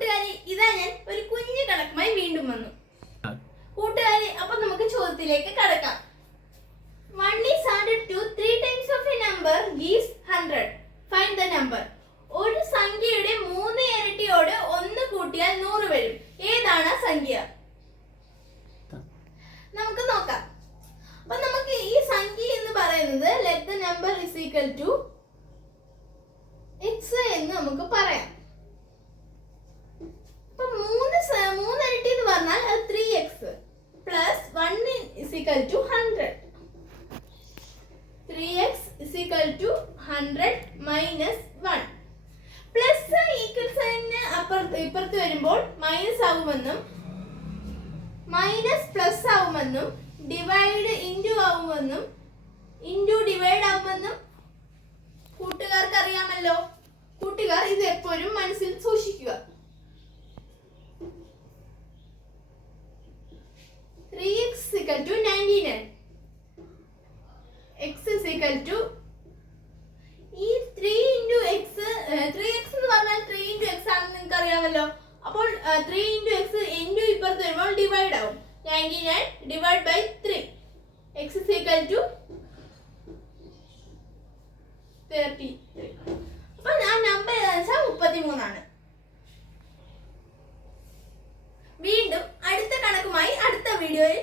കൂട്ടുകാരി, ഇതാ ഞാൻ ഒരു കുഞ്ഞു കണക്കുമായി വീണ്ടും വന്നു. കൂട്ടുകാരി, അപ്പൊ നമുക്ക് ചോദ്യത്തിലേക്ക് കടക്കാം. 1 is added to 3 times of a number gives 100. Find the number. ഒരു സംഖ്യയുടെ 3 ഇരട്ടിയോട് 1 കൂട്ടിയാൽ 100 വരും. ഏതാണ് സംഖ്യ? നമുക്ക് നോക്കാം. അപ്പൊ നമുക്ക് ഈ സംഖ്യ എന്ന് പറയുന്നത് let the number is equal to x എന്ന് നമുക്ക് പറയാം. അപ്പൊ 3 ഇരട്ടി എന്ന് പറഞ്ഞാൽ അത് 3x plus 1 is equal to 100. 3x is equal to 100 minus 1. Plus equal സൈനിന് ഇപ്പുറത്ത് വരുമ്പോൾ മൈനസ് ആവുമെന്നും മൈനസ് പ്ലസ് ആവുമെന്നും ഡിവൈഡ് ഇൻറ്റു ആവുമെന്നും ഇൻറ്റു ഡിവൈഡ് ആവുമെന്നും കൂട്ടുകാർക്ക് അറിയാമല്ലോ. കൂട്ടുകാർ ഇത് എപ്പോഴും മനസ്സിൽ സൂക്ഷിക്കുക. 3x is equal to 99. x is equal to ഈ 3 into x 3x എന്ന് പറഞ്ഞാൽ 3 into x ആണെന്ന് നിങ്ങൾക്ക് അറിയാമല്ലോ. അപ്പോൾ 3 into x into ഇപ്പുറത്ത് വരുമ്പോൾ ഡിവൈഡ് ആവും. 99 divided by 3. x is equal to 33. അപ്പോൾ ആ നമ്പർ ഏതാണെന്ന് വെച്ചാൽ 33 ആണ്. വീണ്ടും അടുത്ത കണക്കുമായി അടുത്ത വീഡിയോയിൽ